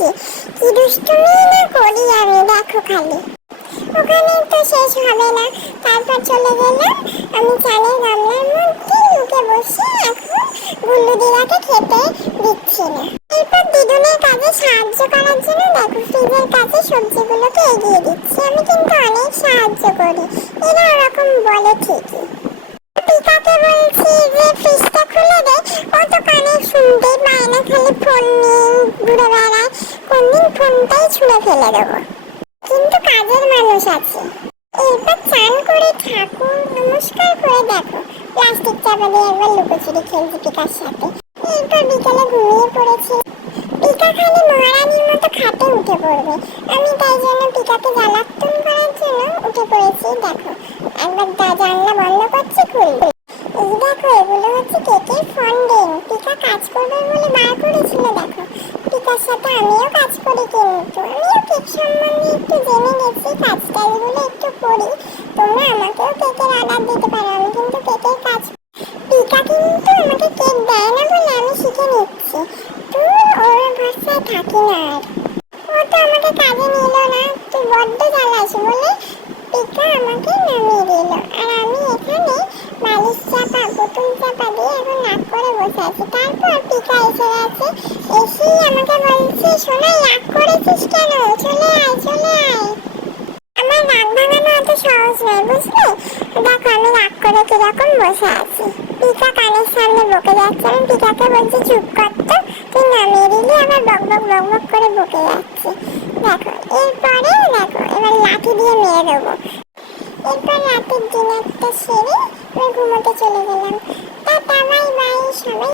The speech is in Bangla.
করছি, কি দুষ্টুমি না করি আমি, দেখো খালি। ওখানে তো শেষ হবে না, তারপর চলে গেলাম আমি চালের গামলার মধ্যে লুকে বসে এখন গুল্লু দিদাকে খেতে দিচ্ছি না। এরপর দিদুনের কাজে সাহায্য করার জন্য দেখো ফ্রিজের কাছে সবজিগুলোকে এগিয়ে দিচ্ছি। আমি কিন্তু অনেক সাহায্য করি, এরা ওরকম বলে ঠিকই। পিকাকে বলছি যে ফ্রিজটা খুলে দে, ও তো কানে শুনতেই পায় না, খালি ফোন নিয়ে ঘুরে বেড়ায়, কোনদিন ফোনটাই ছুঁড়ে ফেলে দেবো। কিন্তু কাজের মানুষ আছে। এরপর চান করে ঠাকুর নমস্কার করে দেখো প্লাস্টিক চাপা দিয়ে একবার লুকোচুরি খেলছি পিকার সাথে। এরপর বিকেলে ঘুমিয়ে পড়েছি। পিকা খালি মহারানীর মতো খাটে উঠে পড়বে, আমি তাই জন্য পিকাকে জ্বালাতন করার জন্য উঠে পড়েছি। দেখো একবার জানলা বন্ধ করছি, খুলবে। এই দেখো এগুলো হচ্ছে কেকের ফন্ডিং, পিকা কাজ করবে বলে বার করেছিল। দেখো পিকার সাথে আমিও কাজ করি, কিন্তু আমিও কেক সম্বন্ধে একটু জেনে গেছি, কাজ টাজগুলো একটু করি। তোমরা আমাকেও কেকের অর্ডার দিতে পারো, আমি কিন্তু কেকের কাজ। পিকা কিন্তু আমাকে কেক দেয় না বলে আমি শিখে নিচ্ছি, তুই ওর ভরসায় থাকি না। আর ও তো আমাকে কাজে নিল না, তুই বড্ড জ্বালাস বলে পিকা আমাকে নামিয়ে দিল। আর আমি এখানে বালিশ চাপা পুতুল চাপা দিয়ে এখন রাগ করে বসে আছি। তারপর পিকা এসে গেছে, এসেই আমাকে বলছে সোনা রাগ করেছিস কেন, চলে আয় চলে আয়। আমার রাগ ভাঙানো অত সহজ নয় বুঝলে। দেখো আমি রাগ করে কিরকম বসে আছি, পিকা কানের সামনে বকে যাচ্ছে। আমি পিকাকে বলছি চুপ কর তো, তুই নামিয়ে দিলি আবার বক বক বক বক করে বকে যাচ্ছে। দেখো এরপরে দেখো এবার লাঠি দিয়ে মেরে দেবো। এরপর রাতের ডিনারটা সেরে ঘুমোতে চলে গেলাম। টাটা বাই বাই সবাই।